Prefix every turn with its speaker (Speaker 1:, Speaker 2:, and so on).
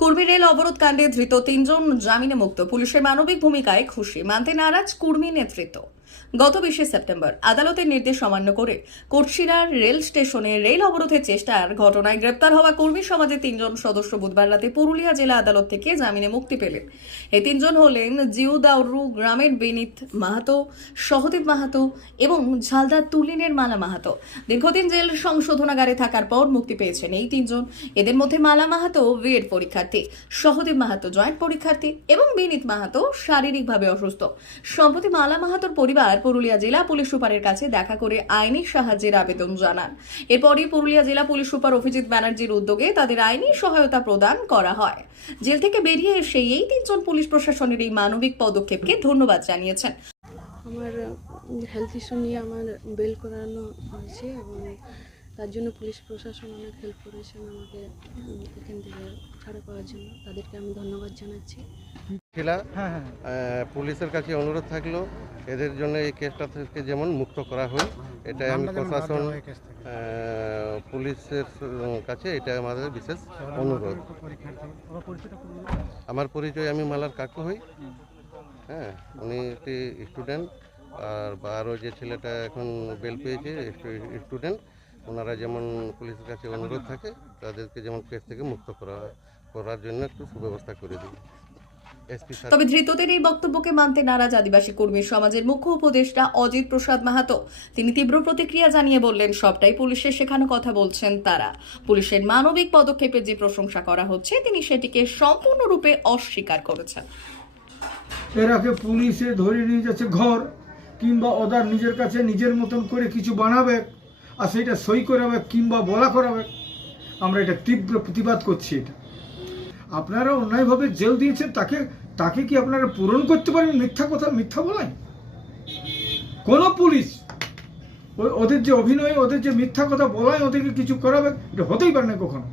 Speaker 1: Kurmi rail অবরোধ কাণ্ডে ধৃত তিনজন জামিনে মুক্ত। পুলিশের মানবিক ভূমিকায় খুশি। মানতে নারাজ কুর্মি নেতৃত্ব। গত বিশে সেপ্টেম্বর আদালতের নির্দেশ অমান্য করে কোটশিরার রেল স্টেশনে রেল অবরোধের চেষ্টার ঘটনায় গ্রেপ্তার হওয়া কর্মী সমাজের তিনজন সদস্য বুধবার রাতে পুরুলিয়া জেলা আদালত থেকে জামিনে মুক্তি পেলেন। এই তিনজন হলেন জিউদাউরু গ্রামের বিনীত মাহাতো, সহদেব মাহাতো এবং ঝালদার তুলিনের মালা মাহাতো। দীর্ঘদিন জেল সংশোধনাগারে থাকার পর মুক্তি পেয়েছেন এই তিনজন। এদের মধ্যে মালা মাহাতো বিএড পরীক্ষার্থী, সহদেব মাহাতো জয়েন্ট পরীক্ষার্থী এবং বিনীত মাহাতো শারীরিকভাবে অসুস্থ। সম্প্রতি মালা মাহাতোর পরিবার পুরুলিয়া জেলা পুলিশ সুপারের কাছে দেখা করে আইনি সাহায্যের আবেদন জানান। এরপরই পুরুলিয়া জেলা পুলিশ সুপার অভিজিৎ ব্যানার্জির উদ্যোগে তাদের আইনি সহায়তা প্রদান করা হয়। জেল থেকে বেরিয়ে এসে এই তিনজন পুলিশ প্রশাসনের এই মানবিক পদক্ষেপকে ধন্যবাদ জানিয়েছেন।
Speaker 2: আমার হেলথ ইস্যু নিয়ে আমার বেল করানো হয়েছে এবং তার জন্য পুলিশ প্রশাসন অনেক হেল্প করেছেন আমাকে এখান থেকে ছাড়া পাওয়ার জন্য। তাদেরকে আমি ধন্যবাদ জানাচ্ছি।
Speaker 3: ছিল। পুলিশের কাছে অনুরোধ থাকল এদের জন্য এই কেসটা থেকে যেমন মুক্ত করা হয় এটাই আমি প্রশাসন পুলিশের কাছে এটা আমাদের বিশেষ অনুরোধ। আমার পরিচয় আমি মালার কাকু হই। হ্যাঁ উনি একটি স্টুডেন্ট আর বা আরও যে ছেলেটা এখন বেল পেয়েছে স্টুডেন্ট ওনারা যেমন পুলিশের কাছে অনুরোধ থাকে তাদেরকে যেমন কেস থেকে মুক্ত করা করার জন্য একটু সুব্যবস্থা করে দিই।
Speaker 1: তবে ধৃতদের এই বক্তব্যকে মানতে নারাজ আদিবাসী কর্মী সমাজের মুখ্য উপদেষ্টা অজিত প্রসাদ মাহাতো। তিনি তীব্র প্রতিক্রিয়া জানিয়ে বললেন সবটাই পুলিশের শেখানো কথা বলছেন তারা। পুলিশের মানবিক পদক্ষেপের যে প্রশংসা করা হচ্ছে তিনি সেটিকে সম্পূর্ণরূপে অস্বীকার করেছেন।
Speaker 4: এরাকে পুলিশে ধরে নিয়ে যাচ্ছে ঘর কিংবা ওদের নিজের কাছে নিজের মতন করে কিছু বানাবে আর সেটা সই করাবে কিংবা বলা করাবে। আমরা এটা তীব্র প্রতিবাদ করছি এটা। আপনারা অন্যায়ভাবে জেল দিয়েছেন, তাকে তাকে কি আপনারা পূরণ করতে পারেন মিথ্যা কথা, মিথ্যা বলায়? কোন পুলিশ ওদের যে অভিনয়, ওদের যে মিথ্যা কথা বলায়, ওদেরকে কিছু করাবে? এটা হতেই পারে না কখনো।